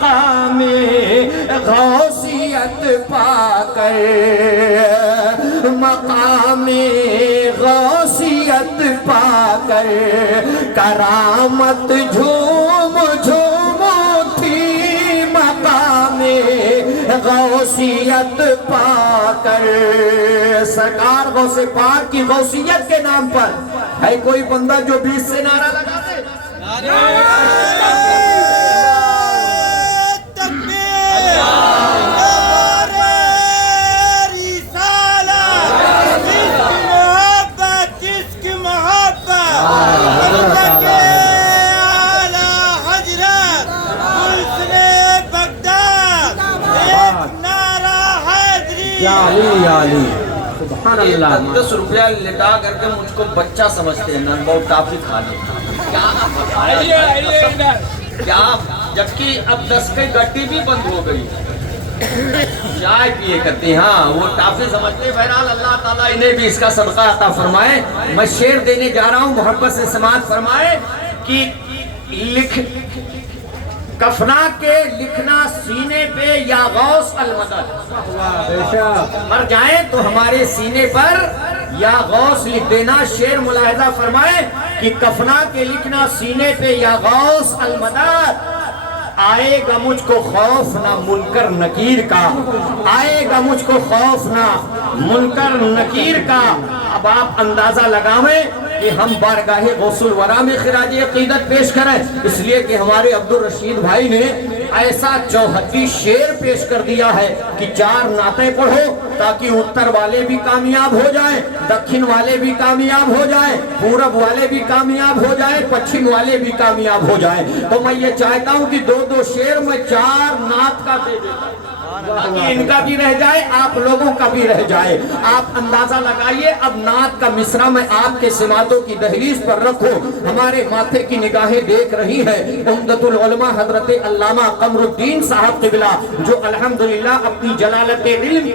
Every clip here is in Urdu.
مقام غوثیت پا کر، مقام غوثیت پا کر کرامت جھوم جھوم اٹھی، مقام غوثیت پا کر۔ سرکار غوث پاک کی غوثیت کے نام پر ہے کوئی بندہ جو 20 سے نعرہ لگا دے؟ سبحان اللہ۔ 10 روپیہ لٹا کر کے مجھ کو بچہ سمجھتے ہیں، نن بہت ٹافی کھانے کیا، جبکہ اب 10 کی گٹی بھی بند ہو گئی، چائے پیے کرتے ہیں، ہاں وہ ٹافی سمجھتے ہیں۔ بہرحال اللہ تعالیٰ انہیں بھی اس کا صدقہ عطا فرمائے۔ میں شعر دینے جا رہا ہوں، محبت سے سماعت فرمائے کہ کفنا کے لکھنا سینے پہ یا غوث المدد، مر جائیں تو ہمارے سینے پر یا غوث لکھ دینا۔ شعر ملاحظہ فرمائے کہ کفنا کے لکھنا سینے پہ یا غوث المدد، آئے گا مجھ کو خوف نہ منکر نکیر کا، آئے گا مجھ کو خوف نہ منکر نکیر کا۔ اب آپ اندازہ لگاویں کہ ہم بارگاہ غوث الورا میں خراج عقیدت پیش کریں، اس لیے کہ ہمارے عبدالرشید بھائی نے ایسا چوہدی شعر پیش کر دیا ہے کہ 4 نعتیں پڑھو تاکہ اتر والے بھی کامیاب ہو جائیں، دکھن والے بھی کامیاب ہو جائیں، پورب والے بھی کامیاب ہو جائیں، پچھم والے بھی کامیاب ہو جائیں۔ تو میں یہ چاہتا ہوں کہ 2 شعر میں 4 نعت کا دے دیتا ہوں تاکہ ان کا بھی رہ جائے، آپ لوگوں کا بھی رہ جائے۔ آپ اندازہ لگائیے، اب نعت کا مصرع میں آپ کے سماعتوں کی دہلیز پر رکھو، ہمارے ماتھے کی نگاہیں دیکھ رہی ہے عمدۃ العلماء حضرت علامہ قمر الدین صاحب قبلہ، جو الحمدللہ اپنی جلالت علم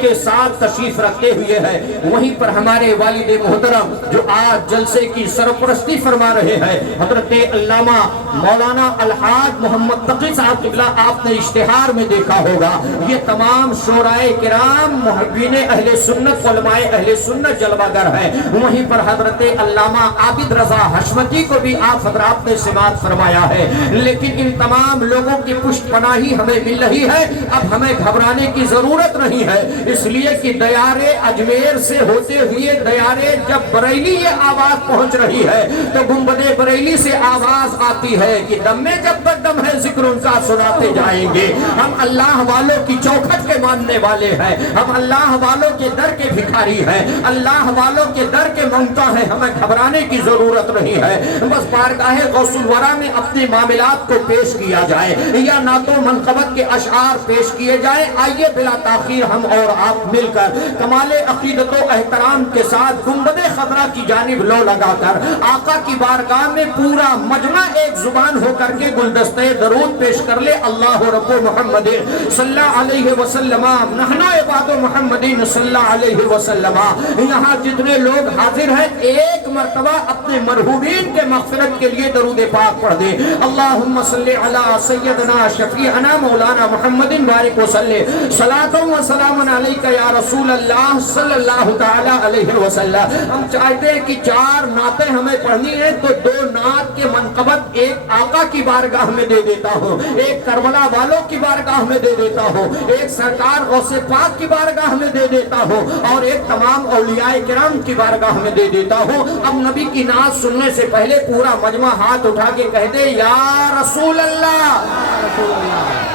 کے ساتھ تشریف رکھتے ہوئے ہے۔ وہیں پر ہمارے والد محترم جو آج جلسے کی سرپرستی فرما رہے ہیں، حضرت علامہ مولانا الحاج محمد تقی صاحب قبلہ، آپ نے اشتہار میں دیکھا ہوگا، یہ تمام شورائے کرام محبین اہل سنت، علماء اہل سنت جلوہ گر ہیں۔ وہیں پر حضرت علامہ عابد رضا حشمتی کو بھی آپ حضرات نے سماعت فرمایا ہے۔ لیکن ان تمام لوگوں کی پشت پناہی ہمیں مل رہی ہے، اب ہمیں گھبرانے کی ضرورت نہیں ہے، اس لیے کہ دیار اجمیر سے ہوتے ہوئے دیار جب بریلی یہ آواز پہنچ رہی ہے تو گنبد بریلی سے آواز آتی ہے کہ دم میں جب تک دم ہے ذکر ان کا سناتے جائیں گے۔ ہم اللہ والوں کی چوکھٹ کے ماننے والے ہیں، ہم اللہ والوں کے در کے بھکاری ہیں، اللہ والوں کے در کے منگتا ہیں، ہمیں گھبرانے کی ضرورت نہیں ہے۔ بس بارگاہ غوث الورا میں اپنے معاملات کو پیش کیا جائے یا نعت و منقبت کے اشعار پیش کیے جائیں۔ آئیے بلا تاخیر ہم اور آپ مل کر کمال عقیدت و احترام کے ساتھ گنبد خضرا کی جانب لو لگا کر آقا کی بارگاہ میں پورا مجمع ایک زبان ہو کر کے گلدستہ درود پیش کر لے۔ اللہ رب محمد صلی اللہ علیہ وسلم، نحن عباد محمد صلی اللہ علیہ وسلم۔ یہاں جتنے لوگ حاضر ہیں ایک مرتبہ اپنے مرحومین کے مغفرت کے لیے درود پاک پڑھ دیں۔ اللہم صلی علی سیدنا شفیعنا مولانا محمد بارک وسلم، صلاۃ و سلام علیک یا رسول اللہ صلی اللہ تعالی علیہ وسلم۔ ہم چاہتے ہیں کہ 4 نعتیں ہمیں پڑھنی ہیں تو 2 نعت کے منقبت ایک آقا کی بارگاہ میں دے دیتا ہوں، ایک کربلا والوں کی بارگاہ میں دے دیتا ہوں، ایک سرکار غوث پاک کی بارگاہ میں دے دیتا ہوں، اور ایک تمام اولیاء کرام کی بارگاہ میں دے دیتا ہوں۔ اب نبی کی نعت سننے سے پہلے پورا مجمع ہاتھ اٹھا کے کہہ دے یا رسول اللہ۔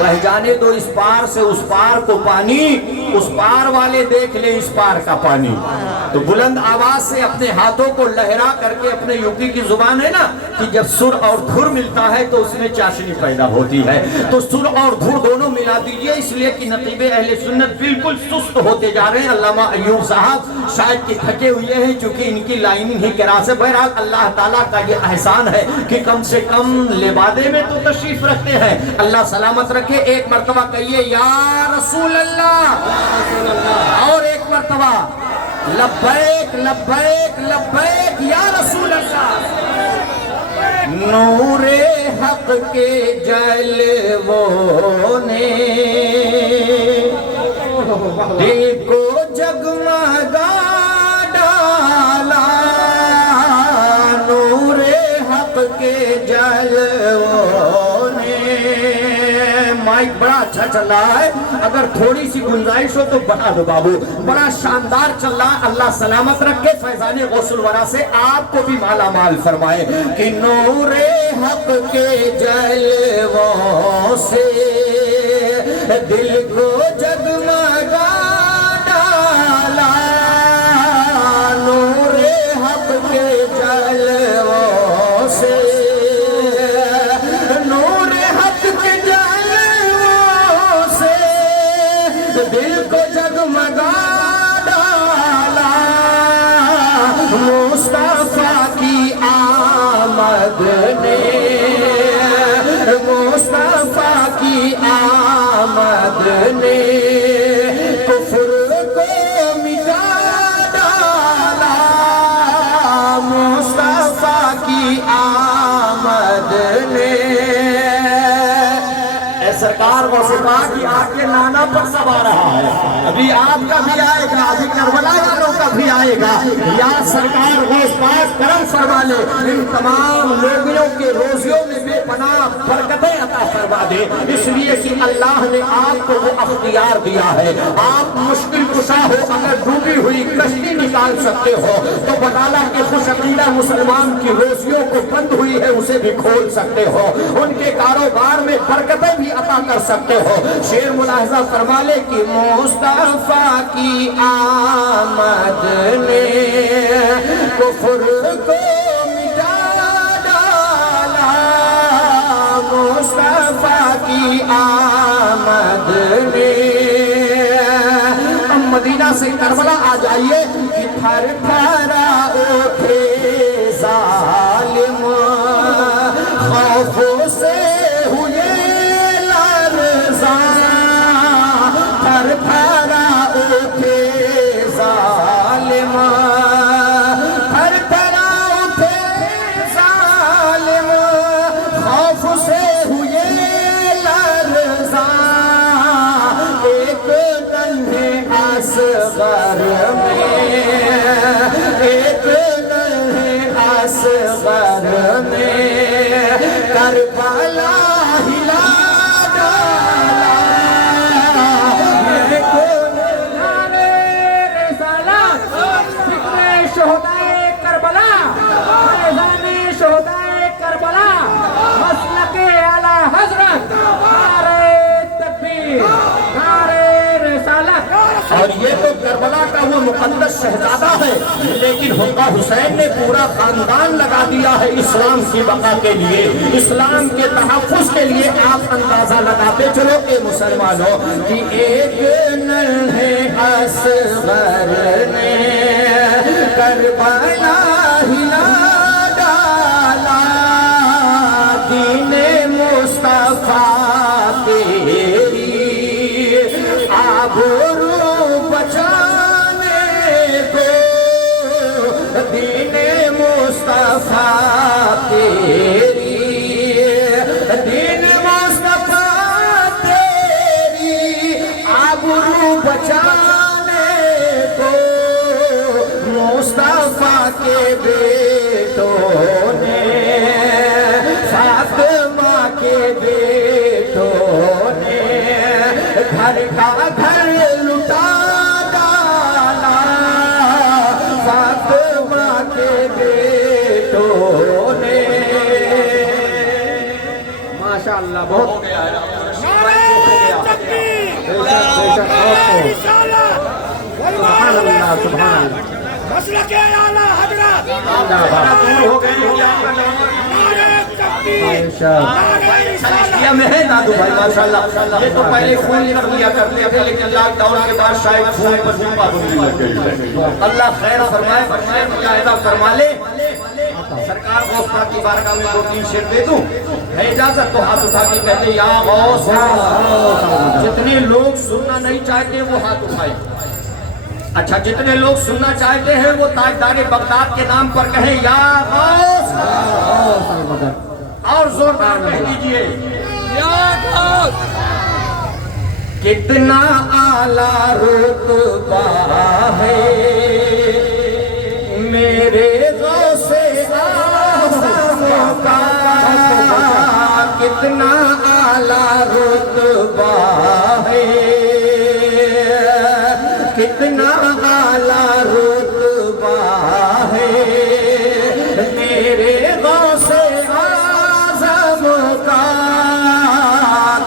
رہ جانے دو اس پار سے اس پار کو پانی، اس پار والے دیکھ لے اس پار کا پانی۔ تو بلند آواز سے اپنے ہاتھوں کو لہرا کر کے، اپنے یوپی کی زبان ہے نا کہ جب سر اور دھر ملتا ہے تو اس میں چاشنی پیدا ہوتی ہے، تو سر اور دھر دونوں ملا دیجئے، اس لیے کہ نقیب اہل سنت بالکل سست ہوتے جا رہے ہیں۔ علامہ ایوب صاحب شاید کہ تھکے ہوئے ہیں چونکہ ان کی لائننگ ہی کرا سے۔ بہرحال اللہ تعالیٰ کا یہ احسان ہے کہ کم سے کم لبادے میں تو تشریف رکھتے ہیں، اللہ سلامت رکھے۔ ایک مرتبہ کہیے یا رسول اللہ، اور ایک مرتبہ لبیک لبیک لبیک یا رسول اللہ۔ نور حق کے جلووں نے دل کو جگمگا ڈالا، نور حق کے جلووں نے۔ مائک بڑا اچھا چل رہا ہے، اگر تھوڑی سی گنجائش ہو تو بڑھا دو بابو، بڑا شاندار چل رہا ہے۔ اللہ سلامت رکھے، فیضان غوث الورا سے آپ کو بھی مالا مال فرمائے کہ نور حق کے جلووں سے دل کو جگمگا ڈالا، نور حق کے جلووں سے، نور حق کے جلووں سے دل کو جگمگا ڈالا، مصطفیٰ کی آمد نے، مصطفیٰ کی آمد نے کفر کو مٹا ڈالا، مصطفیٰ کی آمد نے۔ اے سرکار غوث پاک کی آپ کے نانا پر سب آ رہا ہے، ابھی آپ کا بھی آئے گا، ابھی کربلا والوں کا بھی آئے گا۔ یا سرکار غوث پاک کرم فرما لے، ان تمام لوگوں کے روزیوں میں بے پناہ برکتیں عطا فرما دے، اس لیے کہ اللہ نے آپ کو وہ اختیار دیا ہے۔ آپ مشکل کشا ہو، اگر ڈوبی ہوئی کشتی نکال سکتے ہو تو بطالہ کے خوش عقیدہ مسلمان کی روزیوں کو بند ہوئی ہے اسے بھی کھول سکتے ہو، ان کے کاروبار میں برکتیں بھی عطا کر سکتے ہو۔ شعر ملاحظہ فرما لے کہ مصطفیٰ کی آمد نے کفر کو مٹا ڈالا، مصطفیٰ کی آمد نے۔ اب مدینہ سے کربلا آ جائیے کہ تھر تھرا اٹھے ظالم، خوف سے ہوئے لرزاں، تھر تھرا اٹھے ظالم، تھر تھرا اٹھے ظالم، خوف سے ہوئے لرزاں، ایک ننھے اصغر میں، ایک ننھے اصغر میں کربلا ہلا ڈالا، نعرے رسالت، ذکر شہدائے کربلا، فیضان شہدائے کربلا، مسلک اعلی حضرت، نعرے تکبیر، نعرے رسالت۔ اور یہ تو کربلا کا وہ مقدس شہزادہ ہے، لیکن حقہ حسین نے پورا خاندان لگا دیا ہے اسلام کی بقا کے لیے، اسلام کے تحفظ کے لیے۔ آپ اندازہ لگاتے چلو کہ مسلمانوں کہ ایک ننھے اصغر نے کربلا ہلا ڈالا، دین مصطفیٰ تیری آبرو بچانے کو، دین مصطفیٰ تیری، دین مصطفیٰ تیری آبرو بچانے کو، مصطفیٰ کے بیٹوں نے، فاطمہ کے بیٹوں نے گھر کا گھر لٹا ڈالا، فاطمہ کے بیٹوں نے۔ ماشاءاللہ بہت ہو گیا ہے۔ سبحان اللہ، سبحان اللہ، مسلک اعلی حضرت، ہو گئے نعرہ تکبیر، سلسلہ میں ہے دادو بھائی ماشاءاللہ۔ یہ تو پہلے فون کر دیا کرتے تھے، لیکن لاک ڈاؤن کے بعد شاید فون پر بھی پابندی لگ گئی ہے۔ اللہ خیر فرمائے، مجاہدہ فرما لے۔ سرکار غوث پاک کی بارگاہ میں دو تین شعر دے دوں، ہے اجازت تو ہاتھ اٹھا کے کہتے یا غوث۔ جتنے لوگ سننا نہیں چاہتے وہ ہاتھ اٹھائیں۔ اچھا، جتنے لوگ سننا چاہتے ہیں وہ تاجدار بغداد کے نام پر کہیں یا غوث، اور اور زوردار کہہ دیجئے کتنا اعلیٰ رتبہ ہے میرے غوث اعظم کا، کتنا اعلیٰ رتبہ ہے، کتنا اعلیٰ رتبہ ہے میرے غوث اعظم کا،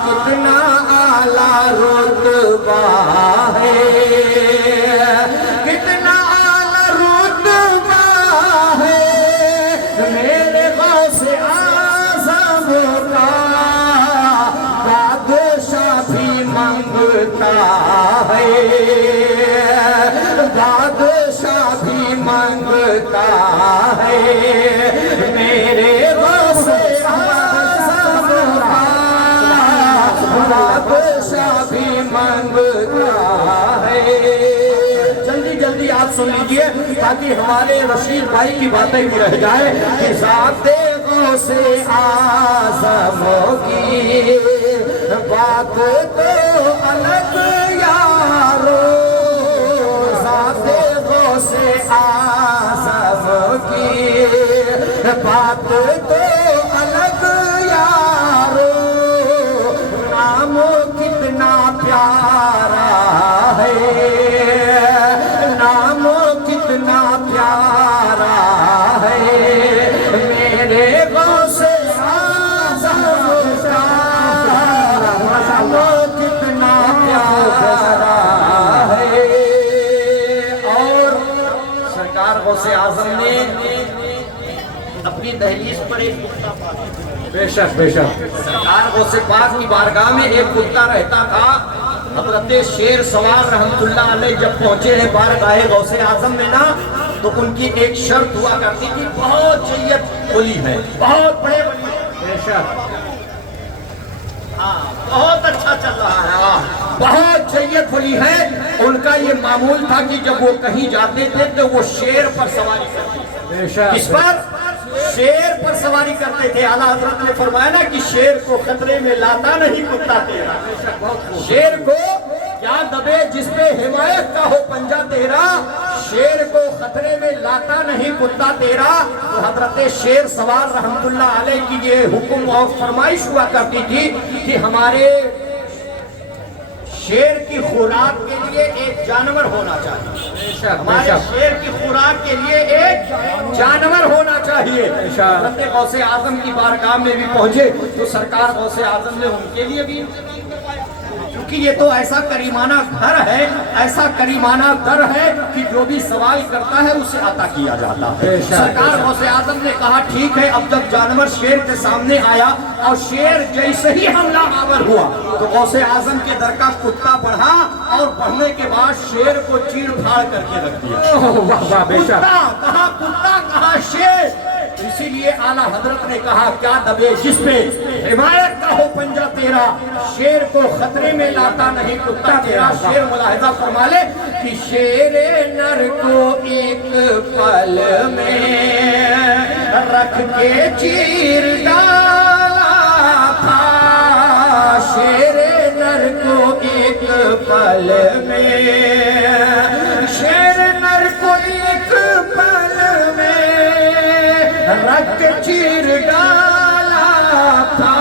کتنا اعلیٰ رتبہ ہے، کتنا اعلیٰ رتبہ ہے میرے غوث اعظم کا، بادشاہ بھی مانگتا ہے، بادشاہ بھی مانگتا ہے میرے غوث اعظم کا، بادشاہ بھی مانگتا ہے۔ جلدی جلدی آپ سن لیجئے تاکہ ہمارے رشید بھائی کی باتیں بھی رہ جائے کہ ذات غوث اعظم کی بات تو الگ یارو، ذات غوث اعظم کی بات تو الگ یارو، نام کتنا پیارا ہے، نام کتنا پیارا ہے میرے غوث اعظم کا، نام کتنا پیارا ہے۔ اور سرکار غوث اعظم نے اپنی دہلیز پر ایک کتا پالا، بے شک بے شک، سرکار غوث پاک کی بارگاہ میں ایک کتا رہتا تھا۔ حضرت شیر سوار رحمت اللہ علیہ جب پہنچے ہیں بارگاہ غوث اعظم میں نا، تو ان کی ایک شرط ہوا کرتی تھی، بہت جیت ولی ہے، بہت بڑے ولی ہیں، بے شک، بہت اچھا چل رہا ہے، بہت جیت ولی ہے۔ ان کا یہ معمول تھا کہ جب وہ کہیں جاتے تھے تو وہ شیر پر سواری کرتے تھے، اس پر شیر پر سواری کرتے تھے۔ اعلیٰ حضرت نے فرمایا نا کہ شیر کو خطرے میں لاتا نہیں کتا تیرا، شیر کو کیا دبے جس پہ حمایت کا ہو پنجہ تیرا، شیر کو خطرے میں لاتا نہیں کتا تیرا۔ تو حضرت شیر سوار رحمت اللہ علیہ کی یہ حکم اور فرمائش ہوا کرتی تھی کہ ہمارے شیر کی خوراک کے لیے ایک جانور ہونا چاہیے، ہمارے شیر کی خوراک کے لیے ایک جانور ہونا چاہیے۔ حضرت غوث اعظم کی بارگاہ میں بھی پہنچے تو سرکار غوث اعظم نے ان کے لیے بھی انتظام کروایا، کیونکہ یہ تو ایسا کریمانہ گھر ہے، ایسا کریمانہ در ہے کہ جو بھی سوال کرتا ہے اسے عطا کیا جاتا ہے۔ سرکار غوث اعظم نے کہا ٹھیک ہے، اب جب جانور شیر کے سامنے آیا اور شیر جیسے ہی حملہ آور ہوا تو غوث اعظم کے در کا کتا بڑھا اور بڑھنے کے بعد شیر کو چیڑ پھاڑ کر کے رکھ دیا۔ کتا کہا شیر، اسی لیے اعلیٰ حضرت نے کہا کیا دبے جس پہ حمایت کا ہو پنجہ تیرا، شیر کو خطرے میں لاتا نہیں کتا تیرا۔ شیر ملاحظہ فرما لے کہ شیر نر کو ایک پل میں رکھ کے چیر ڈالا تھا، شیر نر کو ایک پل میں، شیر نر کو ایک پل میں رکھ چیر ڈالا تھا،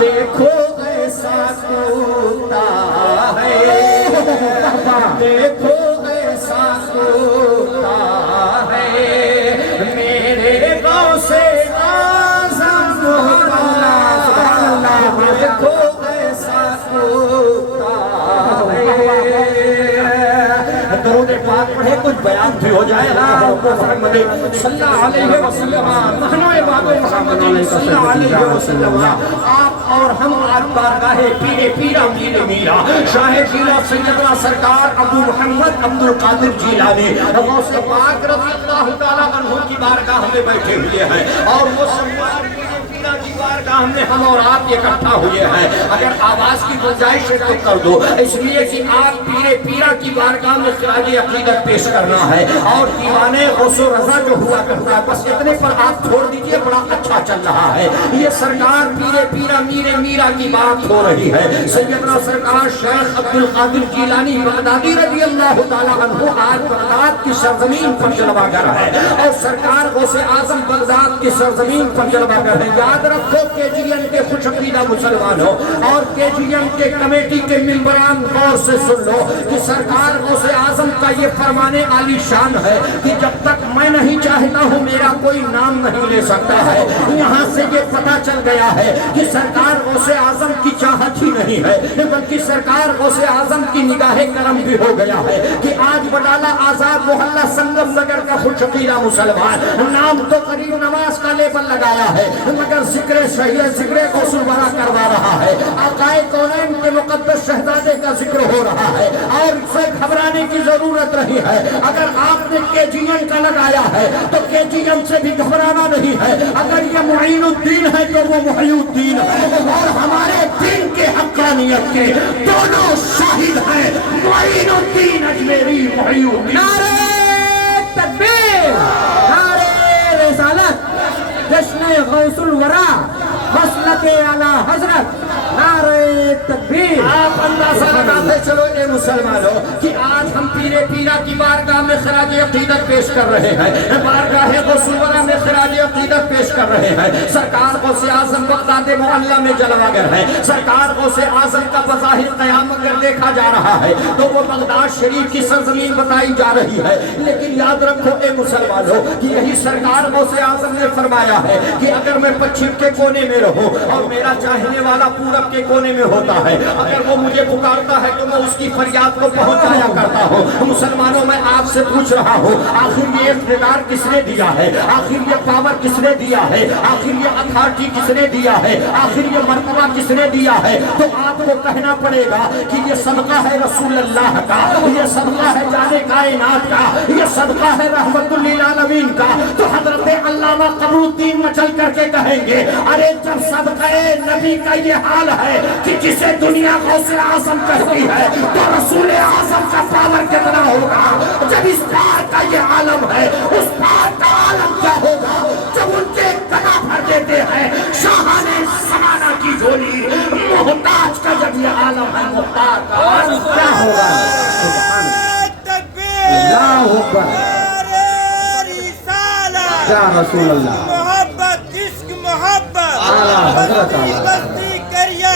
دیکھو ایسا کتا ہے، دیکھو ایسا کتا ہے میرے غوث اعظم کا، دیکھو ایسا کتا ہے۔ درود پاک پڑھے کچھ بیان بھی ہو جائے نا محمد صلی اللہ علیہ وسلم، مہنوے بابے محمد صلی اللہ علیہ وسلم۔ آپ اور ہم آج بارگاہ پیرے پیرا میر میرا شاہ پیرا سیدنا سرکار ابو محمد عبد القادر جیلانی غوث پاک رضی اللہ تعالیٰ عنہ کی بارگاہ میں بیٹھے ہوئے ہیں، اور وہ سرکار پیرے پیرا کی بارگاہ سامنے ہم اور آپ اکٹھا ہوئے ہیں، اگر آواز کی گنجائش ہے تو کر دو، اس لیے کہ آپ پیرے پیرا کی بارگاہ میں خراج عقیدت پیش کرنا ہے، اور دیوانے غوث و رضا جو ہوا کرتا ہے بس اتنے پر آپ چھوڑ دیجئے، بڑا اچھا چل رہا ہے۔ یہ سرکار پیرے پیرا میرے میرا کی بات ہو رہی ہے۔ سیدنا سرکار شیخ عبد القادر جیلانی بغدادی رضی اللہ تعالیٰ عنہ آج بغداد کی سرزمین پر جلوہ گر ہے، اور سرکار غوث اعظم بغداد کی سرزمین پر جلوہ گر ہے۔ یاد رکھو کے جی این کے خوش عقیدہ مسلمان ہو، اور کے جی این کے کمیٹی کے ممبران غور سے سن لو کہ سرکار غوث اعظم کا یہ فرمانے عالی شان ہے کہ جب تک میں نہیں چاہتا ہوں میرا کوئی نام نہیں لے سکتا ہے۔ یہاں سے یہ پتہ چل گیا ہے کہ سرکار غوث اعظم کی چاہت ہی نہیں ہے، بلکہ سرکار غوث اعظم کی نگاہ کرم بھی ہو گیا ہے کہ آج بڈالہ آزاد محلہ سنگم نگر کا خوش عقیدہ مسلمان نام تو قریب نواز کا لیبل لگایا ہے، مگر ذکر شہید ذکر غوث الورا کروا رہا ہے، آقائے کونین کے مقدس شہزادے کا ذکر ہو رہا ہے، اور اسے گھبرانے کی ضرورت نہیں ہے۔ اگر آپ نے کے جی این کا لگایا ہے تو کے جی این سے بھی گھبرانا نہیں ہے، اگر یہ معین الدین ہے تو وہ محی الدین ہے، اور ہمارے دین کے حقانیت کے دونوں شاہد ہیں، معین الدین اجمیری محی الدین۔ نعرہ تکبیر، نعرہ رسالت، جشن غوث الورا، مسلک اعلی حضرت، نعرہ تکبیر۔ آپ اندازہ لگاتے چلو اے مسلمانوں کہ آج ہم پیرے پیرا کی بارگاہ میں خراج عقیدت پیش کر رہے ہیں، بارگاہ غوث الورا میں خراج عقیدت پیش کر رہے ہیں۔ سرکار غوث اعظم بغداد معلیٰ میں جلوہ گر ہے، سرکار غوث اعظم کا بظاہر قیام اگر دیکھا جا رہا ہے تو وہ بغداد شریف کی سرزمین بتائی جا رہی ہے، لیکن یاد رکھو اے مسلمانوں کہ یہی سرکار غوث اعظم نے فرمایا ہے کہ اگر میں پچھم کے کونے میں رہوں اور میرا چاہنے والا پورب کے کونے میں ہوتا ہے، اگر وہ مجھے پکارتا ہے تو میں اس کی فریاد کو پہنچایا کرتا ہوں۔ مسلمانوں میں آپ سے پوچھ رہا ہوں، آخر یہ اقتدار کس نے دیا ہے؟ آخر یہ پاور کس نے دیا ہے؟ آخر یہ اتھارٹی کس نے دیا ہے؟ آخر یہ مرتبہ کس نے دیا ہے؟ تو آپ کو کہنا پڑے گا کہ یہ صدقہ ہے رسول اللہ کا، یہ صدقہ ہے جان کائنات کا، یہ صدقہ ہے رحمت للعالمین کا۔ تو حضرت علامہ قمر الدین مچل کر کے کہیں گے، ارے جب صدقہ نبی کا یہ حال ہے کہ جسے دنیا غوث اعظم کہتی ہے تو رسول اعظم کا پاور کتنا ہوگا؟ جب اس پار کا یہ عالم ہے، اس پار کا عالم کیا ہوگا جب ان کے گلا بھر دیتے ہیں شاہان زمانہ کی جھولی؟ محتاج کا جب یہ عالم ہے، محتاج کا عالم کیا ہوگا؟ اللہ اکبر، یا رسول اللہ، محبت عشق محبت اعلیٰ حضرت بستی کریا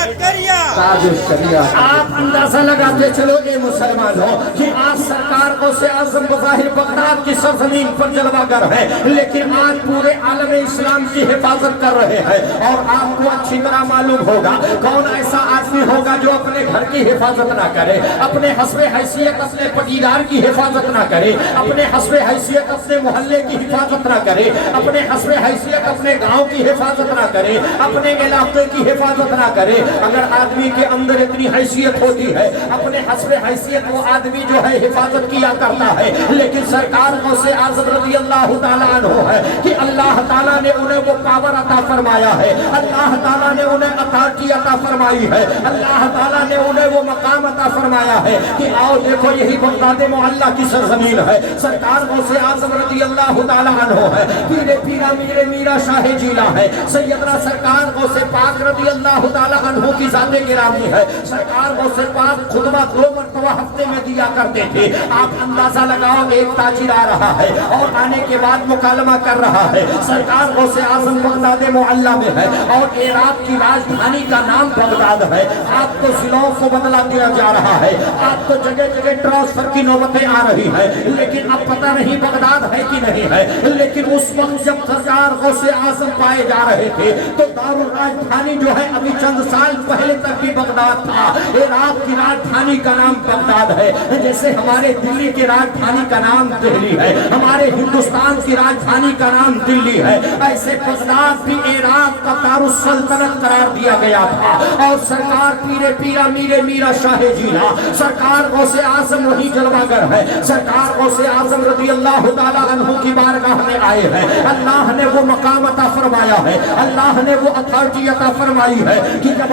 تاج الشریعت۔ آپ اندازہ لگاتے چلو اے مسلمانوں کہ آج سرکار غوث اعظم بظاہر بغداد کی سرزمین پر جلوہ گر ہے، لیکن آج پورے عالم اسلام کی حفاظت کر رہے ہیں۔ اور آپ کو اچھی طرح معلوم ہوگا کون ایسا آدمی ہوگا جو اپنے گھر کی حفاظت نہ کرے، اپنے حسب حیثیت اپنے پٹیدار کی حفاظت نہ کرے، اپنے حسب حیثیت اپنے محلے کی حفاظت نہ کرے، اپنے حسب حیثیت اپنے گاؤں کی حفاظت نہ کرے، اپنے علاقے کی حفاظت نہ کرے۔ اگر آدمی کے اندر اتنی حیثیت ہوتی ہے، اپنے حسب حیثیت وہ آدمی جو ہے حفاظت کیا کرتا ہے، لیکن سرکار غوث اعظم رضی اللہ تعالیٰ عنہ ہے کہ اللہ تعالیٰ نے انہیں وہ پاور عطا فرمایا ہے، اللہ تعالیٰ نے انہیں اتھارٹی عطا فرمائی ہے، اللہ تعالیٰ نے انہیں وہ مقام عطا فرمایا ہے کہ آؤ دیکھو یہی بغداد معلیٰ کی سرزمین ہے، سرکار غوث اعظم رضی اللہ تعالیٰ عنہ ہے، پیرے پیرا میرے میرا شاہ جیلا ہے، سیدنا سرکار غوث پاک رضی اللہ تعالیٰ عنہ کی ذات گرامی ہے۔ سرکار غوث پاک خطبہ 2 مرتبہ ہفتے میں دیا کرتے تھے۔ آپ اندازہ لگاؤ ایک تاجر آ رہا ہے اور آنے کے بعد مکالمہ کر رہا ہے، سرکار غوث اعظم بغداد معلیٰ میں ہے اور عراق کی راجدھانی کا نام بغداد ہے۔ آپ کو ضلعوں کو بدلا دیا جا رہا ہے، آپ کو جگہ جگہ ٹرانسفر کی نوبتیں آ رہی ہیں، لیکن اب پتہ نہیں بغداد ہے کہ نہیں ہے۔ لیکن اس وقت جب سرکار غوث اعظم پائے جا رہے تھے تو دار الراجدھانی جو ہے ابھی چند سال پہلے تک تک بھی بغداد تھا. عراق کی راجدھانی کا نام بغداد ہے, جیسے ہمارے دلی کی راجدھانی کا نام دہلی ہے, ہمارے ہندوستان کی راجدھانی کا نام دلی ہے, ایسے بغداد بھی عراق کا دارالسلطنت قرار دیا گیا تھا. اور سرکار پیرے پیرا میرے میرا شاہ جینا, سرکار غوث اعظم وہی جلوہ گر ہے, سرکار غوث اعظم رضی اللہ تعالیٰ عنہ کی بارگاہ میں آئے ہیں. اللہ نے وہ مقام عطا فرمایا ہے, اللہ نے وہ اتھارٹی عطا فرمائی ہے کہ جب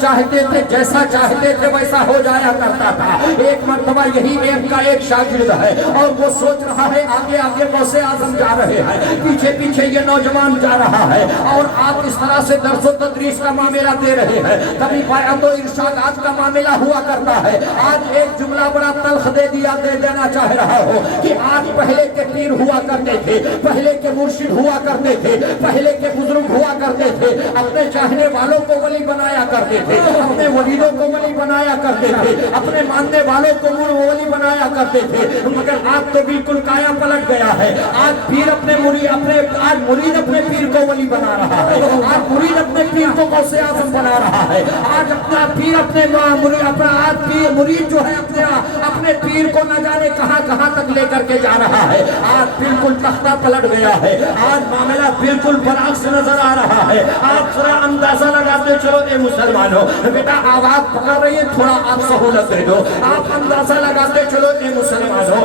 چاہتے تھے جیسا چاہتے تھے ویسا ہو جایا کرتا تھا. ایک مرتبہ یہی ایک کا ایک شاگرد ہے اور وہ سوچ رہا ہے آگے آگے غوث اعظم جا رہے ہیں, پیچھے پیچھے یہ نوجوان جا رہا ہے, اور آپ اس طرح سے درس و تدریس کا معاملہ دے رہے ہیں. کبھی بیعت و ارشادات کا معاملہ ہوا کرتا ہے. آج ایک جملہ بڑا تلخ دے دینا چاہ رہا ہو کہ آج پہلے کے پیر ہوا کرتے تھے, پہلے کے مرشد ہوا کرتے تھے, پہلے کے بزرگ ہوا کرتے تھے, اپنے چاہنے والوں کو ولی بنایا کرتے تھے, اپنے ولیدوں کو ولی بنایا کرتے تھے, اپنے ماننے والوں کو ولی بنایا کرتے تھے. مگر آج تو بالکل کایا پلٹ گیا ہے. آج پیر آج مرید اپنے پیر کو ولی بنا رہا ہے, آج مرید اپنے پیر کو غوث اعظم بنا رہا ہے. آج اپنا پیر اپنے مرید جو ہے اپنے پیر کو نہ جانے کہاں کہاں تک لے کر کے جا رہا ہے. آج بالکل تختہ پلٹ گیا ہے, آج معاملہ بالکل برعکس نظر آ رہا ہے. آپ تھوڑا اندازہ لگاتے چلو اے مسلمانوں, بیٹا آواز پکڑ رہی ہے, تھوڑا آپ سہولت دے دو. آپ اندازہ لگاتے چلو اے مسلمانوں,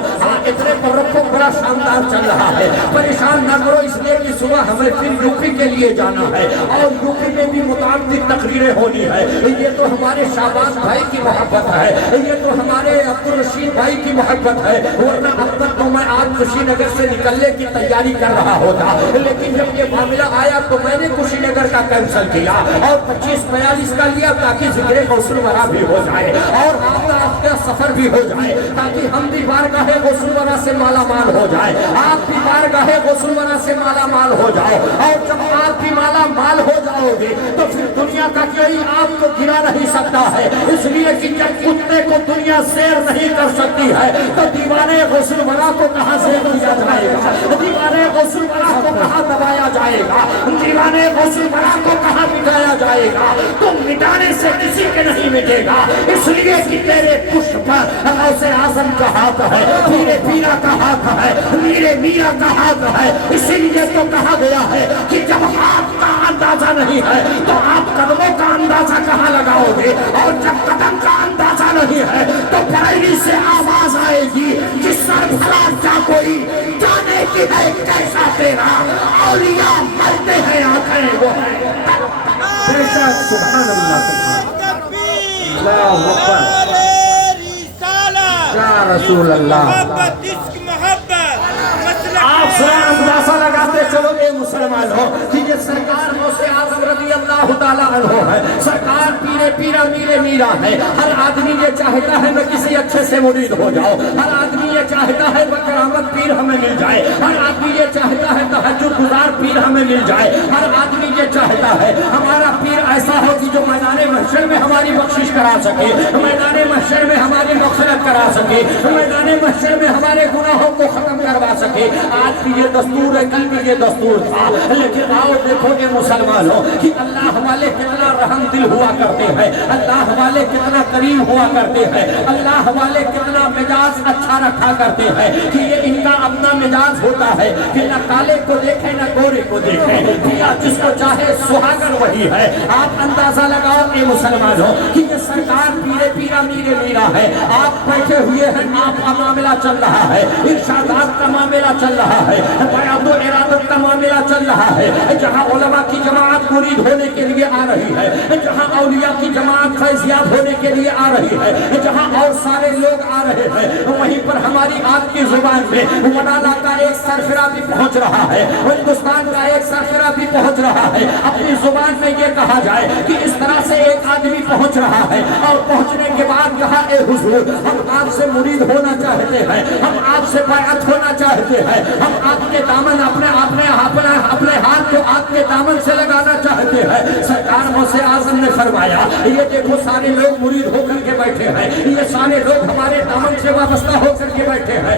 اتنے پر رکھو بڑا شاندار چل رہا ہے. پریشان نہ کرو اس لیے کہ صبح ہمیں پھر یوپی کے لیے جانا ہے اور یوپی میں بھی متعدد تقریریں ہونی ہے. یہ تو ہمارے شہباز بھائی کی محبت ہے, یہ تو ہمارے عبدالرشید بھائی کی محبت ہے, ورنہ اب تک تو میں آج کشی نگر سے نکلنے کی تیاری کر رہا ہوتا. لیکن جب یہ معاملہ آیا تو میں نے کشی نگر کا کینسل کیا اور 25-42 کا لیا تاکہ ذکر غوث الورا بھی ہو جائے اور آپ کا سفر بھی ہو جائے, تاکہ ہم بھی بارگاہ غوث الورا سے مالا مال ہو جائے, آپ بھی بارگاہ غوث الورا سے مالا مال ہو جاؤ. اور جب آپ بھی مالا مال ہو جاؤ گے تو پھر دنیا کا کوئی آپ کو گرا نہیں سکتا ہے, اس لیے کہ جب کتے کو دنیا سیر نہیں کر سکتی ہے تو دیوانے غوث الورا کو کہاں سیر کیا جائے گا, دیوانے غوث الورا کو کہاں دبایا جائے گا, دیوانے غوث الورا کو کہاں مٹایا جائے گا. تو مٹانے سے کسی کے نہیں مٹے گا, اس لیے کہ تیرے پشت پر غوث اعظم کا ہاتھ ہے, میرے پیرا کا ہاتھ ہے, میرے میاں کا ہاتھ ہے. اسی لیے تو کہا گیا ہے کہ جب ہاتھ کا اندازہ نہیں ہے تو آپ قدموں کا اندازہ کہاں لگاؤ گے, اور جب قدم کا اندازہ نہیں ہے تو پیری سے آواز آئے گی جس سر بھلا کیا کوئی جانے کی ہے کیسا تیرا اولیاء مرتے ہیں آنکھیں وہ ہے. سبحان اللہ, اللہ اکبر, یا رسول اللہ. محبت عشق محبت مطلب آپ ذرا اندازہ لگاتے چلو اے مسلمانوں کہ یہ سرکار غوث اعظم رضی اللہ تعالیٰ عنہ ہے, سرکار پیرے پیرا میرے میرا ہے. ہر آدمی یہ چاہتا ہے میں کسی اچھے سے مرید ہو جاؤں, ہر آدمی یہ چاہتا ہے کرامت پیر ہمیں مل جائے, ہر آدمی یہ چاہتا ہے تہجد گزار پیر ہمیں مل جائے, ہر آدمی یہ چاہتا ہے ہمارا پیر ایسا ہو کہ جو میدان محشر میں ہماری بخشش کرا سکے, میدان محشر میں ہماری مغفرت کرا سکے, میدان محشر میں ہمارے گناہوں کو ختم کروا سکے. آج بھی یہ دستور ہے, کل بھی یہ دستور تھا, لیکن آؤ دیکھو یہ مسلمانوں کہ اللہ والے کتنا رحم دل ہوا کرتے ہیں, اللہ والے کتنا کریم ہوا کرتے ہیں, اللہ والے کتنا مزاج اچھا رکھا کرتے ہیں کہ یہ ان کا اپنا مزاج ہوتا ہے کہ نہ کالے کو دیکھے نہ گورے کو دیکھے, یا جس کو چاہے سہاگر وہی ہے. آپ اندازہ لگاؤ اے مسلمانوں کہ یہ سرکار پیرے پیرا میرے میرا ہے. آپ بیٹھے ہوئے ہیں, آپ کا معاملہ چل رہا ہے, ارشادات کا معاملہ چل رہا ہے, بیعت و ارادت کا معاملہ چل رہا ہے, جہاں علماء کی جماعت مرید ہونے کے لیے آ رہی ہے, جہاں اولیاء کی جماعت فیضیاب ہونے کے لیے آ رہی ہے, جہاں اور سارے لوگ آ رہے ہیں, وہیں پر ہماری آپ کی زبان میں وڈالہ کا ایک سرفرا بھی پہنچ رہا ہے, ہندوستان کا ایک سرفرا بھی پہنچ رہا ہے. اپنی زبان میں یہ کہا جائے کہ اس طرح سے ایک آدمی پہنچ رہا ہے اور پہنچنے کے بعد کہا اے حضور ہم آپ سے مرید ہونا چاہتے ہیں, ہم آپ سے بیعت ہونا چاہتے ہیں, ہم آپ کے دامن اپنے ہاتھ کو آپ کے دامن سے لگانا چاہتے ہیں. سرکار غوث اعظم نے فرمایا یہ دیکھو سارے لوگ مرید ہو کر کے بیٹھے ہیں, یہ سارے لوگ ہمارے دامن سے وابستہ ہو کر کے بیٹھے ہیں,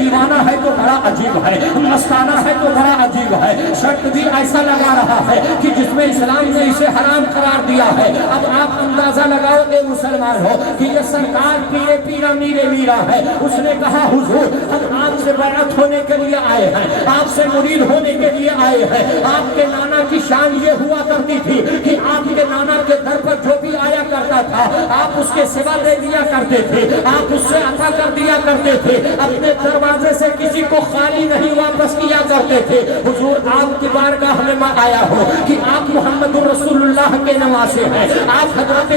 دیوانہ ہے تو بڑا عجیب ہے، مستانہ ہے تو بڑا عجیب ہے، شرط بھی ایسا لگا رہا ہے کہ جس میں اسلام نے اسے حرام قرار دیا ہے۔ اب آپ اندازہ لگاؤ اے مسلمان ہو کہ یہ سرکار پیرے پیرا میرے میرا ہے۔ اس نے کہا حضور ہم آپ سے بیعت ہونے کے لیے آئے ہیں، آپ سے مرید ہونے کے لیے آئے ہیں۔ آپ کے نانا کی شان یہ ہوا کرتی تھی کہ آپ کے نانا کے در پر جو بھی آیا کرتا تھا آپ اس کے سوا دے دیا کرتے تھے، آپ اس سے عطا کر دیا کرتے تھے، اپنے دروازے سے کسی کو خالی نہیں واپس کیا کرتے تھے۔ حضور آپ کی بارگاہ میں میں آیا ہوں کہ آپ محمد رسول اللہ کے نواسے ہیں، آپ حضرت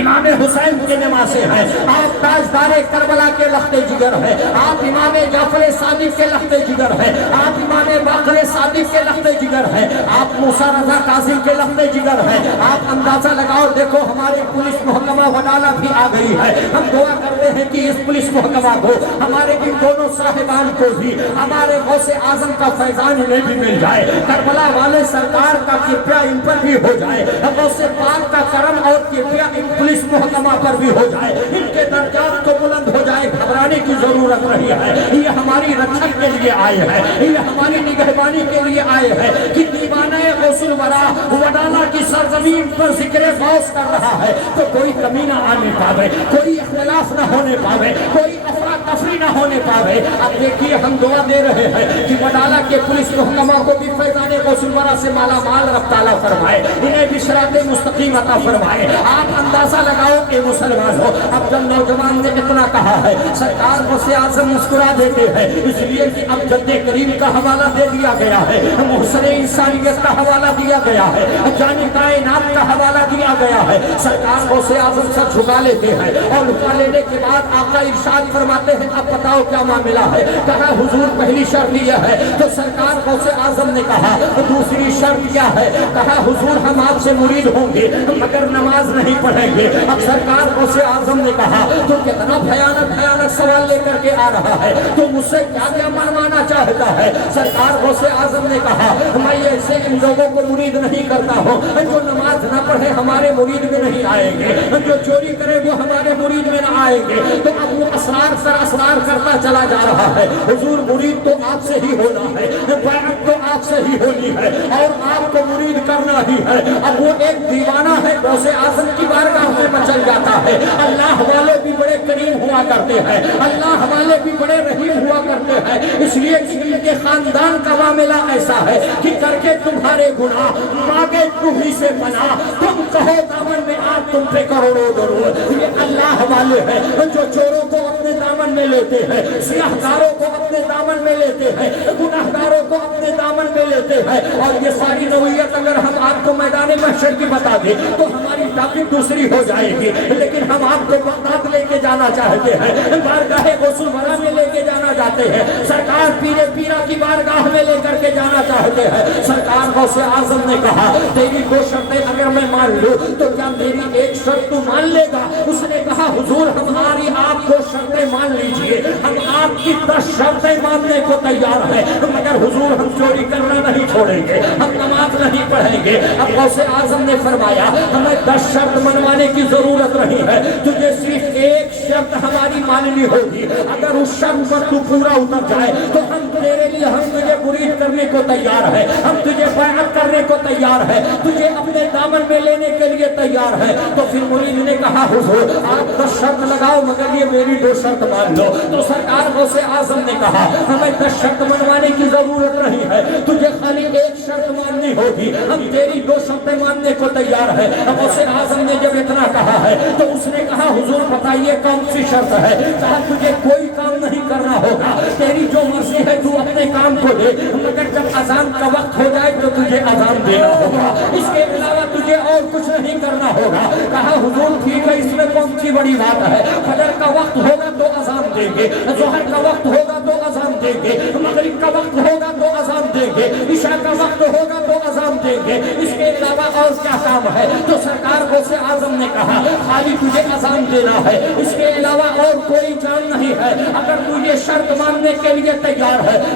امام حسین کے نواسے ہیں، آپ تاجدار کربلا کے لخت جگر ہیں، آپ امام جعفر صادق کے لخت جگر ہیں، آپ امام باقر صادق کے لخت جگر ہیں، آپ موسیٰ رضا کاظم کے لخت جگر ہیں۔ آپ اندازہ لگاؤ، دیکھو ہمارے پولیس محکمہ وڈالہ بھی آ گئی ہے۔ ہم دعا کرتے ہیں کہ اس پولیس محکمہ کو، ہمارے ان دونوں صاحبان کو بھی ہمارے غوث اعظم کا فیضان انہیں بھی مل جائے، کربلا والے سرکار کا کرپیا ان پر بھی ہو جائے، غوث پاک کا کرم اور کرپیا ان پولیس محکمہ پر بھی ہو جائے، ان کے درجات کو بلند ہو جائے۔ گھبرانے کی ضرورت نہیں ہے، یہ ہماری رکھت کے لیے آئے ہیں، یہ ہماری نگہبانی کے لیے آئے ہیں کہ دیوانہ غوث الورا وڈالہ کی سرزمین پر ذکر غوث کر رہا ہے تو کوئی کمی نہ آنے پاوے، کوئی اختلاف نہ ہونے پاوے، کوئی افراتفری نہ ہونے پاوے۔ اب دیکھیے ہم دعا دے رہے ہیں کہ وڈالہ کے پولیس محکمہ کو بھی فیضان غوث الورا سے مالا مال رب تعالیٰ فرمائے، انہیں بھی صراط مستقیم عطا فرمائے۔ آپ اندازہ لگاؤ کہ مسلمان ہو، اب جب نوجوان نے اتنا کہا ہے سرکار غوث اعظم مسکرا دیتے ہیں، اس لیے کہ اب جد کریم کا حوالہ دے دیا گیا ہے، محسن انسانیت کا حوالہ دیا گیا ہے، جان کائنات کا حوالہ دیا گیا ہے۔ سرکار غوث اعظم سر جھکا لیتے ہیں اور جھکا لینے کے بعد آقا ارشاد فرماتے ہیں اب بتاؤ کیا معاملہ ہے؟ کہا حضور پہلی شرط یہ ہے، تو سرکار غوث اعظم نے کہا دوسری شرط کیا ہے؟ کہا حضور ہم آپ سے مرید ہوں گے مگر نماز نہیں پڑھیں گے۔ اب سرکار غوث اعظم نے کہا تو کتنا بھیانک سوال لے کر کے آ رہا ہے، تو مجھ سے کیا کیا منوانا چاہتا ہے؟ سرکار غوث اعظم نے کہا میں ایسے ان لوگوں کو مرید نہیں کرتا ہوں جو نماز نہ پڑھے ہمارے مرید میں نہیں آئیں گے، جو چوری کرے وہ ہمارے مرید میں نہ آئیں گے۔ تو اب وہ اسرار سر اسرار کرتا چلا جا رہا ہے، حضور مرید تو آپ سے ہی ہونا ہے، بیعت تو آپ سے ہی ہونی ہے اور آپ کو مرید کرنا ہی ہے۔ اب وہ ایک دیوانہ ہے غوث اعظم کی بارگاہ میں مچل جاتا ہے۔ اللہ والے بھی بڑے کریم ہوا کرتے ہیں، اللہ والے بھی بڑے رحیم ہوا کرتے ہیں، اس لیے ان کے خاندان کا معاملہ ایسا ہے کہ کر کے تمہارے گناہ مانگے تمہیں سے پناہ، تم کہو دامن میں آپ تم پہ کروڑوں درود۔ یہ اللہ والے ہیں جو چوروں کو اپنے دامن میں لیتے ہیں، سیاہ کاروں کو اپنے دامن میں لیتے ہیں، گناہ گاروں کو اپنے دامن میں لیتے ہیں۔ اور یہ ساری نوعیت اگر ہم آپ کو میدان محشر کی بتا دیں تو ہماری ٹاپک دوسری ہو جائے گی، لیکن ہم آپ کو بغداد لے کے جانا چاہتے ہیں، بارگاہ غوث الورا میں لے کے جانا چاہتے ہیں، سرکار پیرے پیرا کی بارگاہ میں لے کر کے جانا چاہتے ہیں۔ سرکار غوث اعظم نے کہا تیری دو شرطیں اگر میں مان لوں تو کیا میری ایک شرط تو مان لے گا؟ اس نے کہا حضور ہماری آپ کو شرطیں مان لیجئے، ہم آپ کی 10 شرطیں ماننے کو تیار ہیں، مگر حضور ہم چوری کرنا نہیں چھوڑیں گے، ہم نماز نہیں پڑھیں گے۔ اب غوث اعظم نے فرمایا ہمیں 10 شرط منوانے کی ضرورت نہیں ہے، تجھے صرف ایک شرط ہماری ماننی ہوگی، اگر اس شرط پر تو پورا اتر جائے تو ہم تیرے لیے ہم تجھے مرید کرنے کو تیار ہے، ہم تجھے بیعت کرنے کو تیار ہے، تجھے اپنے دامن میں لینے کے لیے تیار ہے۔ تو پھر مرید نے کہا حضور آپ 10 شرط لگاؤ مگر یہ میری 2 شرط مان لو۔ تو سرکار غوث اعظم نے کہا ہمیں 10 شرط منوانے کی ضرورت نہیں ہے، تجھے خالی ایک شرط ماننی ہوگی، ہم تیری 2 شرطیں ماننے کو تیار ہے۔ غوث اعظم نے جب اتنا کہا ہے تو اس نے کہا حضور بتائیے کون سی شرط ہے؟ کہا تجھے کوئی کام نہیں کرنا ہوگا، تیری جو مرضی ہے تو اپنے کام کو دے، مگر جب اذان کا وقت ہو جائے تو تجھے اذان دینا ہوگا، اس کے علاوہ تجھے اور کچھ نہیں کرنا ہوگا۔ کہا حضور ٹھیک ہے اس میں کون سی بڑی بات ہے، فجر کا وقت ہوگا تو اذان دیں گے، ظہر کا وقت ہوگا تو اذان دیں گے، مغرب کا وقت ہوگا تو اذان دیں گے، عشاء کا وقت ہوگا تو اذان دیں گے، اس کے علاوہ اور کیا کام ہے؟ تو سرکار غوث اعظم نے کہا خالی تجھے اذان دینا ہے، اس کے علاوہ اور کوئی کام نہیں ہے، اگر تو یہ شرط ماننے کے لیے تیار ہے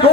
2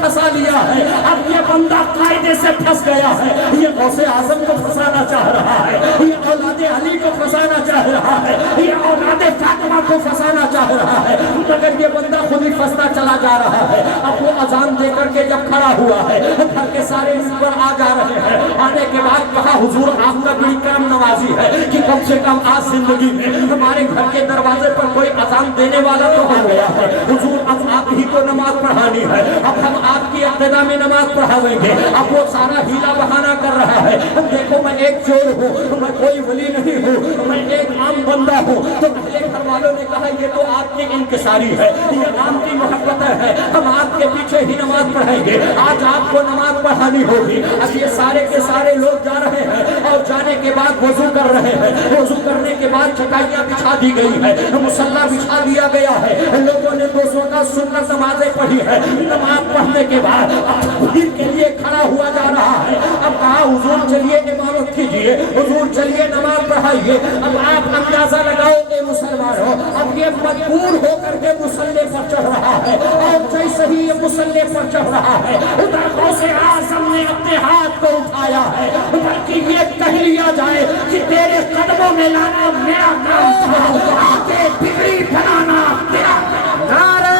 پھنسا لیا ہے، اب یہ بندہ قاعدے سے پھنس گیا ہے، یہ غوث اعظم کو پھنسانا چاہ رہا ہے، یہ اولاد علی کو پھنسانا چاہ رہا ہے، یہ اولاد فاطمہ کو پھنسانا چاہ رہا ہے، مگر یہ بندہ خود ہی پھنستا چلا جا رہا ہے۔ اب وہ اذان دے کر کے جب کھڑا ہوا ہے، گھر کے سارے ممبر آ جا رہے ہیں، آنے کے بعد کہا حضور آپ کا بڑی کرم نوازی ہے کہ کم سے کم آج زندگی میں ہمارے گھر کے دروازے پر کوئی اذان دینے والا تو ہو گیا ہے، حضور اب آپ ہی کو نماز پڑھانی ہے، اب ہم آپ کی ابتدا میں نماز پڑھاویں گے۔ اب وہ سارا ہیلا بہانہ کر رہا ہے، دیکھو میں ایک چور ہوں، میں کوئی ولی نہیں ہوں، میں ایک عام بندہ ہوں۔ تو پہلے گھر والوں نے کہا یہ تو آپ کی انکساری ہے، یہ عام کی محبت ہے، ہم آپ کے پیچھے ہی نماز پڑھائیں گے، آج آپ کو نماز پڑھانی ہوگی۔ اب یہ سارے کے سارے لوگ جا رہے ہیں اور جانے کے بعد وضو کر رہے ہیں، وضو کرنے کے بعد چٹائیاں بچھا دی گئی ہے، مصلی بچھا دیا گیا ہے، لوگوں نے دوسروں کا سنت نمازیں پڑھی ہے۔ نماز پڑھنے کے بعد اب تکبیر کے لیے کھڑا ہوا جا رہا ہے، اب کہا حضور چلیے امامت کیجئے، حضور چلیے نماز پڑھائیے۔ اب آپ اندازہ لگاؤ اے مسلمانوں، اب یہ مجبور ہو کر کے مصلی پر چڑھ رہا ہے، اور جیسے ہی یہ مصلی پر چڑھ رہا ہے ادھر غوث اعظم نے اپنے ہاتھ کو اٹھایا ہے، بلکہ یہ کہہ لیا جائے کہ تیرے قدموں میں لانا میرا کام تھا، آگے بگڑی بنانا تیرا کام۔ نعرہ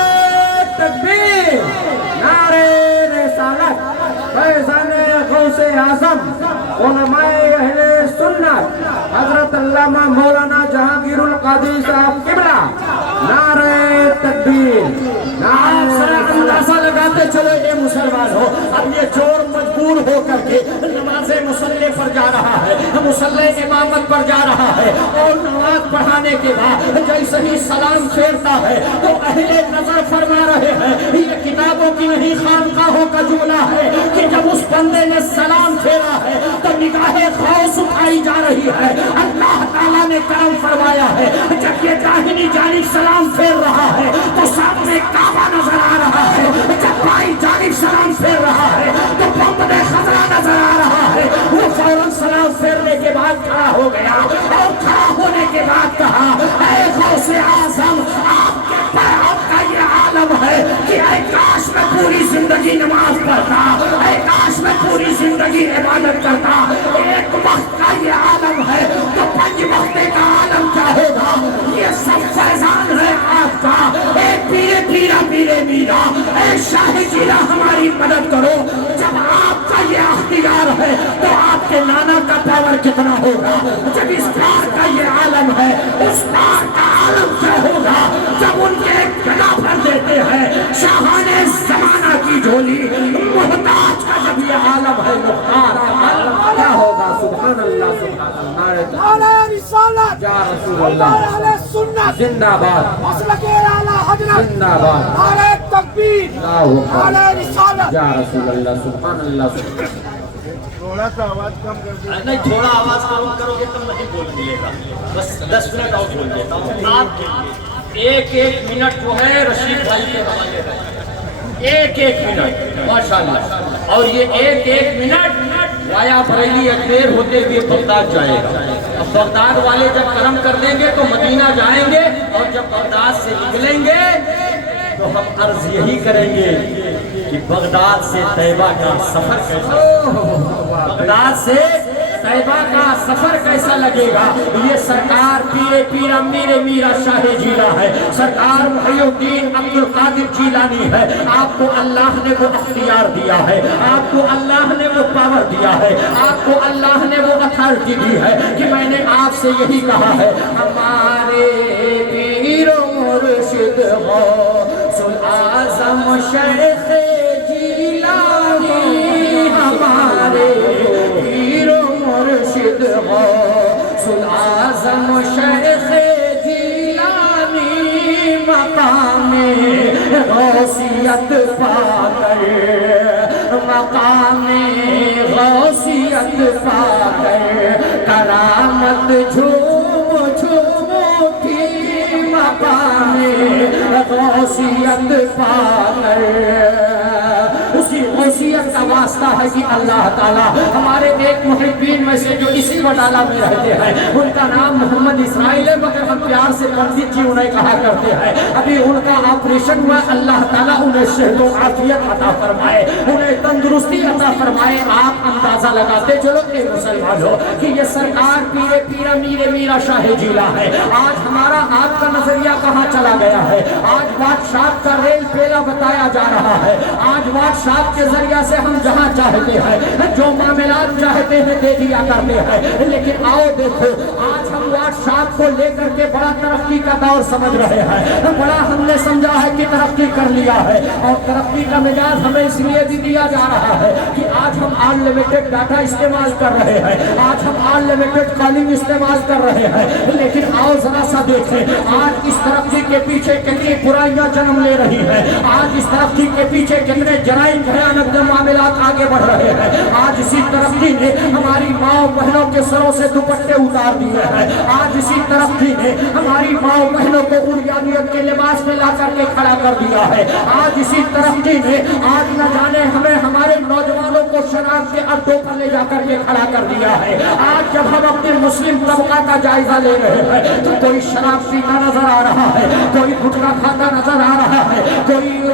تکبیر، نعرہ رسالت، فیضان غوث اعظم، علماء اہل سنت حضرت علامہ مولانا جہانگیر القادری صاحب قبلہ، نعرہ تکبیر، اندازہ لگاتے چلو اے مسلمان ہو، اب یہ چور مجبور ہو کر کے نماز مصلی پر جا رہا ہے، مصلی امامت پر جا رہا ہے، اور نماز پڑھانے کے بعد جیسے ہی سلام پھیرتا ہے تو اہل نظر فرما رہے ہیں یہ کتابوں کی نہیں خانقاہوں کا جملہ ہے کہ جب اس بندے نے سلام پھیرا ہے تو نگاہ غوث اٹھائی جا رہی ہے۔ اللہ تعالیٰ نے کرم فرمایا ہے جب یہ داہنی جانب سلام پھیر رہا ہے تو سامنے کعبہ نظر آ رہا ہے، جب بائیں جانب سلام پھیر رہا ہے تو بمبد خضرا نظر آ رہا ہے۔ وہ فوراً سلام پھیرنے کے بعد کھڑا ہو گیا اور کھڑا ہونے کے بعد کہا اے غوث اعظم، آپ کے پیغام کا یہ عالم ہے کہ اے کاش میں پوری زندگی نماز پڑھتا، اے کاش میں پوری زندگی عبادت کرتا، ایک وقت کا یہ عالم ہے تو 5 وقت کا عالم کیا ہوگا؟ یہ سب فیضان ہے آپ کا، اے پیرے پیرا پیرے میرا، اے شاہ جیلا ہماری مدد کرو۔ جب آپ کا یہ اختیار ہے تو آپ کے نانا کا پاور کتنا ہوگا؟ جب اس پار کا یہ عالم ہے اس پار کا عالم کیا ہوگا؟ جب ان کے گدا بھر دیتے ہیں شاہان زمانہ کی جھولی، محتاج کا جب یہ عالم ہے مختار کیا ہوگا؟ سبحان اللہ، سبحان اللہ، نعرہ رسالت، یا رسول اللہ، نعرہ اہل سنت، زندہ باد، مسلک اعلیٰ حضرت، زندہ باد، نعرہ تکبیر، اللہ اکبر، نعرہ رسالت۔ یا رسول اللہ، سبحان اللہ، نہیں تھوڑا آواز کم کرو گے تو نہیں بول ملے گا، بس 10 منٹ اور بول دیتا ہوں آپ کے لیے۔ ایک منٹ جو ہے رشید بھائی کے حوالے ہے، ایک منٹ ماشاءاللہ، اور یہ ایک منٹ وایا بریلی اجمیر ہوتے ہوئے بغداد جائے گا۔ اب بغداد والے جب کرم کر دیں گے تو مدینہ جائیں گے، اور جب بغداد سے نکلیں گے تو ہم عرض یہی کریں گے کہ بغداد سے طیبہ کا سفر کیسا، بغداد سے طیبہ کا سفر کیسا لگے گا؟ یہ سرکار پیرے پیر امیر میرا شاہ جیلا ہے، سرکار محی الدین عبد القادر جیلانی ہے۔ آپ کو اللہ نے وہ اختیار دیا ہے، آپ کو اللہ نے وہ پاور دیا ہے، آپ کو اللہ نے وہ اتھارٹی دی ہے کہ میں نے آپ سے یہی کہا ہے ہمارے پیر و مرشد غوث اعظم شیخ جیلانی، ہمارے پیر و مرشد غوث اعظم شیخ جیلانی، مقام غوثیت پا کر، مقام غوثیت پا کر کرامت جھوم جھوم کی، مقام غوثیت پا کر اسی غوثیت کا واسطہ واسطہ ہے کہ اللہ تعالیٰ ہمارے ایک محبین میں سے جو اسی وڈالہ میں رہتے ہیں، ان کا نام محمد اسماعیل ہے، مگر ہم پیار سے پردیپ جی انہیں کہا کرتے ہیں۔ ابھی ان کا آپریشن ہوا، اللہ تعالیٰ انہیں صحت و عافیت عطا فرمائے، انہیں تندرستی عطا فرمائے۔ آپ اندازہ لگاتے چلو کہ مسلمانوں کہ یہ سرکار پیرے پیرا میرے میرا شاہ جیلا ہے۔ آج ہمارا آپ کا نظریہ کہاں چلا گیا ہے؟ آج بادشاہ کا ریل پیلا بتایا جا رہا ہے، آج بادشاہ کے ذریعہ سے ہم جہاں چاہتے ہیں جو معاملات چاہتے ہیں دے دیا کرتے ہیں۔ لیکن آؤ دیکھو، آج ہم بادشاہ کو لے کر کے بڑا ترقی کا دور سمجھ رہے ہیں، بڑا ہم نے سمجھا ہے کہ ترقی کر لیا ہے، اور ترقی کا مزاج ہمیں اس لیے بھی دیا جا رہا ہے کہ آج ہم ان لمیٹڈ ڈاٹا استعمال کر رہے ہیں، آج ہم ان لمیٹڈ کالنگ استعمال کر رہے ہیں۔ لیکن آؤ ذرا سا دیکھیں، آج اس ترقی کے پیچھے کتنی برائیاں جنم لے رہی ہیں، آج اس ترقی کے پیچھے کتنے جرائم بھیانک معاملات آگے بڑھ رہے ہیں۔ آج اسی ترقی نے ہماری ماں بہنوں کے سروں سے دوپٹے اتار دیے ہیں، آج اسی ترقی نے ہماری ماں بہنوں کو عریانیت کے لباس میں لا کر کے کھڑا کر دیا ہے۔ آج اسی ترقی نے آج نہ جانے ہمیں ہمارے نوجوانوں کو شراب کے اڈوں پر لے جا کر کے کھڑا کر دیا ہے۔ آج جب ہم اپنے مسلم طبقہ کا جائزہ لے رہے ہیں تو کوئی شراب پیتا نظر آ رہا ہے، کوئی گٹکا کھاتا نظر آ رہا ہے،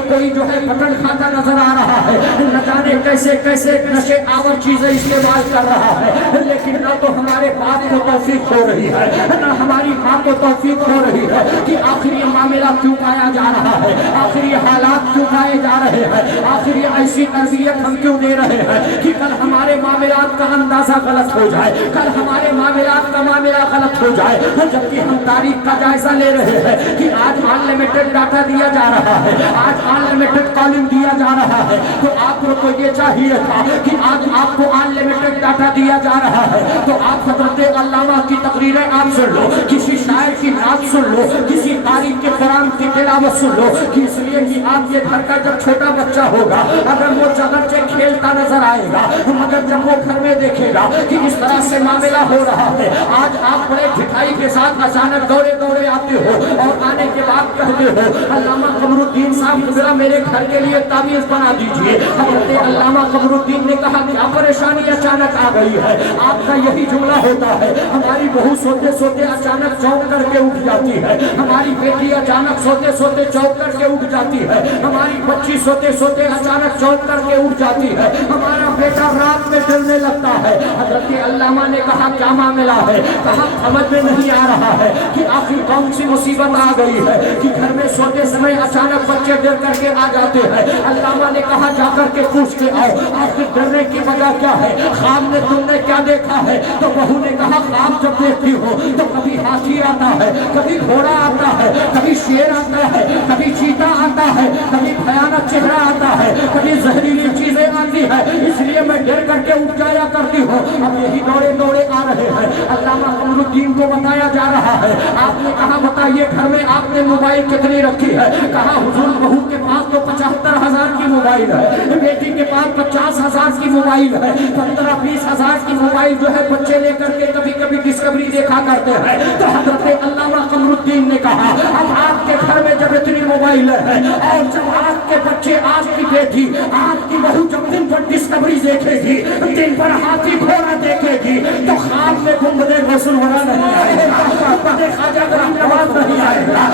کوئی جو ہے مٹن کھاتا نظر آ رہا ہے، نہ جانے کیسے کیسے نشے آور چیزیں استعمال کر رہا ہے۔ لیکن نہ تو ہمارے باپ کو توفیق ہو رہی ہے، نہ ہماری ماں کو توفیق ہو رہی ہے کہ آخر یہ معاملہ کیوں پایا جا رہا ہے، آخر یہ حالات کیوں پائے جا رہے ہیں، آخر یہ ایسی تربیت ہم کیوں دے رہے ہیں کہ کل ہمارے معاملات کا اندازہ غلط ہو جائے، کل ہمارے معاملات کا معاملہ غلط ہو جائے۔ جبکہ ہم تاریخ کا جائزہ لے رہے ہیں کہ آج ان لمیٹڈ ڈاٹا دیا جا رہا ہے، آج ان لمیٹڈ کالنگ دیا جا رہا ہے، تو آپ کو یہ چاہیے تھا کہ آج آپ کو ان لمیٹڈ ڈاٹا دیا جا رہا ہے تو آپ حضرت علامہ کی تقریریں آپ سن لو، کسی شاعر کی نعت سن لو، کسی قاری کے قرآن کی تلاوت سن لو، اس لیے کہ آپ یہ گھر کا جب چھوٹا بچہ ہوگا اگر وہ چگرچے کھیلتا نظر آئے گا، مگر جب وہ گھر میں دیکھے گا کہ اس طرح سے معاملہ ہو رہا ہے، آج آپ بڑے ڈھٹائی کے ساتھ اچانک دوڑے دوڑے آتے ہو اور آنے کے بعد کہتے ہو علامہ قمر الدین صاحب ذرا میرے گھر کے لیے تعویذ بنا دیجئے۔ حضرت علامہ قمر الدین نے کہا کیا پریشانی اچانک آ گئی ہے؟ آپ کا یہی جملہ ہوتا ہے، ہماری بہو سوتے سوتے اچانک چونک کر کے اٹھ جاتی ہے، ہماری بیٹی اچانک سوتے سوتے چونک کر کے اٹھ جاتی ہے، ہماری بچی سوتے سوتے اچانک چونک کر کے اٹھ جاتی ہے، ہمارا بیٹا رات میں ڈرنے لگتا ہے۔ حضرت علامہ نے کہا کیا معاملہ ہے؟ کہا سمجھ میں نہیں آ رہا ہے کہ آخر کون سی مصیبت آ گئی ہے کہ گھر میں سوتے سمے اچانک بچے ڈر کر کے آ جاتے ہیں۔ علامہ نے کہا جا کر کے پوچھ کے آؤ آخر ڈرنے کی وجہ کیا ہے، خواب میں تم نے کیا دیکھا ہے؟ تو بہو نے کہا خواب جب دیکھتی ہو تو کبھی ہاتھی آتا ہے، کبھی گھوڑا آتا ہے، کبھی شیر آتا ہے، کبھی چیتا آتا ہے، کبھی بھیانک چہرہ آتا ہے، کبھی زہریلی چیزیں آتی ہے، اس لیے میں ڈر کر کے اٹھ جایا کرتی ہوں۔ اب یہی دوڑے دوڑے آ رہے ہیں، علامہ قمر الدین کو بتایا جا رہا ہے۔ آپ نے کہا بتائیے گھر میں آپ نے موبائل کتنی رکھی ہے؟ کہا حضور بہو کے پاس تو 75,000 کی موبائل ہے، بیٹی کے پاس 50,000 کی موبائل ہے، 15-20,000 کی موبائل جو ہے بچے لے کر کے کبھی کبھی ڈسکوری دیکھا کرتے ہیں۔ تو حضرت علامہ قمر الدین نے کہا اب آپ کے گھر میں جب اتنی موبائل ہے اور جب آپ کے بچے، آپ کی بیٹی، آپ کی بہو جب دن پر ڈسکوری دیکھے گی، دن پر ہاتھی گھوڑا دیکھے گی، تو خواب میں گنبد رسول اللہ نہیں آئے گا، خواجہ غریب نواز نہیں آئے گا،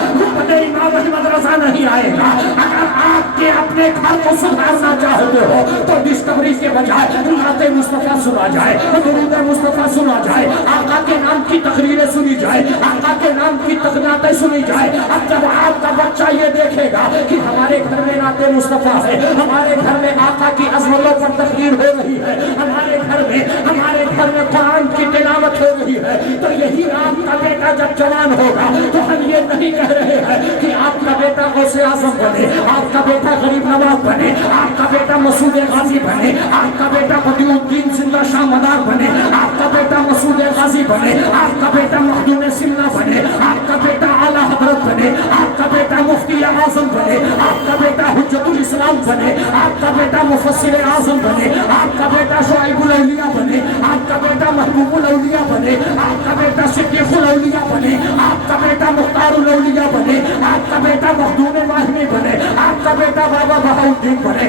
امام احمد رضا نہیں آئے گا۔ اگر آپ کے اپنے گھر کو سدھارنا چاہتے ہو تو ڈسکوری کے بجائے نعت مصطفیٰ سنا جائے، درود مصطفیٰ سنا جائے، آقا کے نام کی تقریریں سنی جائے، آقا کے نام کی تقریریں سنی جائے۔ اب جب آپ کا بچہ یہ دیکھے گا کہ ہمارے گھر میں نعت مصطفیٰ ہے، ہمارے گھر میں آقا کی عظمتوں پر تقریر ہو رہی ہے، ہمارے گھر میں قرآن کی تلاوت ہو رہی ہے، تو یہی آپ کا بیٹا جب جوان ہوگا تو ہم یہ نہیں کہہ رہے ہیں کہ آپ کا بیٹا غوث اعظم بنے، آپ کا بیٹا غریب نواز بنے، آپ کا بیٹا مسعود غازی بنے، آپ کا بیٹا بدیع الدین زندہ شاہ مدار بنے، آپ کا بیٹا مسعود غازی بنے، آپ کا بیٹا مخدوم سمنا بنے، آپ کا بیٹا اعلیٰ حضرت بنے، آپ کا بیٹا مفتی اعظم بنے، آپ کا بیٹا حجت الاسلام بنے، آپ کا بیٹا مفسر اعظم بنے، آپ کا بیٹا شعیب الاولیاء بنے، آپ کا بیٹا محبوب الاولیاء بنے، آپ کا بیٹا صدیق الاولیاء بنے، آپ کا بیٹا مختار الاولیاء بنے، آپ کا بیٹا مخدوم ماہمی بنے، آپ کا بیٹا بابا بہاؤالدین بنے،